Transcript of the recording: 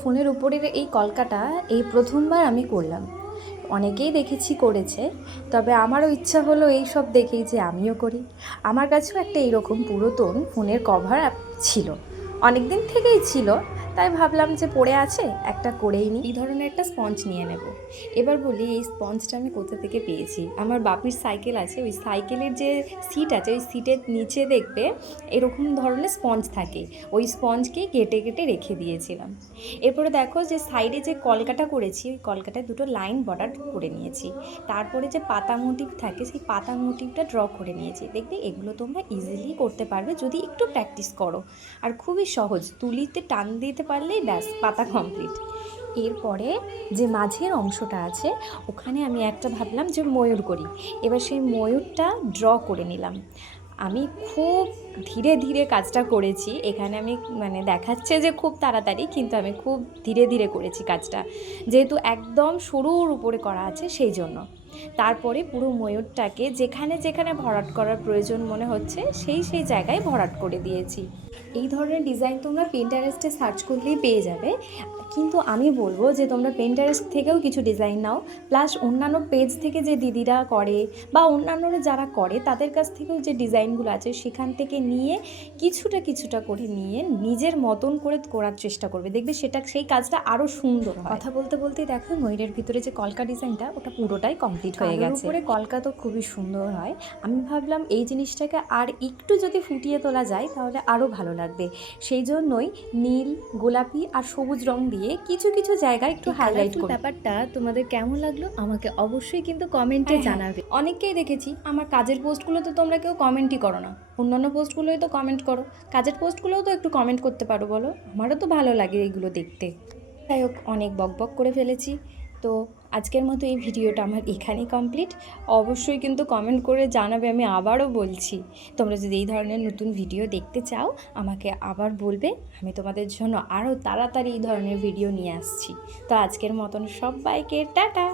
ফোনের উপরের এই কলকাটা এই প্রথমবার আমি করলাম। অনেকেই দেখেছি করেছে, তবে আমারও ইচ্ছা হলো এই সব দেখেই যে আমিও করি। আমার কাছেও একটা এইরকম পুরাতন ফোনের কভার ছিল, অনেক দিন থেকেই ছিল, তাই ভাবলাম যে পড়ে আছে একটা করেই নিই। এই ধরনের একটা স্পঞ্জ নিয়ে নেব। এবার বলি এই স্পঞ্জটা আমি কোথা থেকে পেয়েছি। আমার বাপির সাইকেল আছে, ওই সাইকেলের যে সিট আছে ওই সিটের নিচে দেখবে এরকম ধরনের স্পঞ্জ থাকে, ওই স্পঞ্জকে কেটে কেটে রেখে দিয়েছিলাম। এরপরে দেখো যে সাইডে যে কলকাটা করেছি ওই কলকাটায় দুটো লাইন বর্ডার করে নিয়েছি। তারপরে যে পাতা মোটিভ থাকে সেই পাতা মোটিভটা ড্র করে নিয়েছি। দেখবে এগুলো তোমরা ইজিলি করতে পারবে যদি একটু প্র্যাকটিস করো, আর খুবই সহজ, তুলিতে টান দিতে পারলেই ব্যাস পাতা কমপ্লিট। এরপরে যে মাঝের অংশটা আছে ওখানে আমি একটা ভাবলাম যে ময়ূর করি। এবার সেই ময়ূরটা ড্র করে নিলাম। আমি খুব ধীরে ধীরে কাজটা করেছি, এখানে আমি দেখাচ্ছে যে খুব তাড়াতাড়ি, কিন্তু আমি খুব ধীরে ধীরে করেছি কাজটা, যেহেতু একদম শুরুর উপরে করা আছে সেই জন্য। তারপরে পুরো ময়ূরটাকে যেখানে যেখানে ভরাট করার প্রয়োজন মনে হচ্ছে সেই জায়গায় ভরাট করে দিয়েছি। এই ধরনের ডিজাইন তোমরা পিন্টারেস্টে সার্চ করলেই পেয়ে যাবে, কিন্তু আমি বলবো যে তোমরা পিন্টারেস্ট থেকেও কিছু ডিজাইন নাও, প্লাস অন্যান্য পেজ থেকে যে দিদিরা করে বা অন্যান্যরা যারা করে তাদের কাছ থেকেও যে ডিজাইনগুলো আছে সেখান থেকে নিয়ে কিছুটা করে নিয়ে নিজের মতন করে করার চেষ্টা করবে, দেখবে সেই কাজটা আরও সুন্দর হয়। কথা বলতে বলতেই দেখো ময়ূরের ভিতরে যে কলকা ডিজাইনটা ওটা পুরোটাই কমপ্লিট হয়ে গেছে। উপরে কলকা তো খুবই সুন্দর হয়, আমি ভাবলাম এই জিনিসটাকে আর একটু যদি ফুটিয়ে তোলা যায় তাহলে আরও ভালো লাগবে। সেই জন্যই নীল, গোলাপি আর সবুজ রং দিয়ে কিছু জায়গায় একটু হাইলাইট করি। ব্যাপারটা তোমাদের কেমন লাগলো আমাকে অবশ্যই কিন্তু কমেন্টে জানাবে। অনেককেই দেখেছি আমার কাজের পোস্টগুলোতে তোমরা কেউ কমেন্টই করো না, অন্যান্য পোস্টগুলোই তো কমেন্ট করো, কাজের পোস্টগুলোও তো একটু কমেন্ট করতে পারো, বলো, আমারও তো ভালো লাগে এইগুলো দেখতে। যাই হোক, অনেক বকবক করে ফেলেছি, তো আজকের মতো এই ভিডিওটা আমার এখানেই কমপ্লিট। অবশ্যই কিন্তু কমেন্ট করে জানাবে, আমি আবারও বলছি, তোমরা যদি এই ধরনের নতুন ভিডিও দেখতে চাও আমাকে আবার বলবে, আমি তোমাদের জন্য আরও তাড়াতাড়ি এই ধরনের ভিডিও নিয়ে আসছি। তো আজকের মতন সবাইকে টাটা।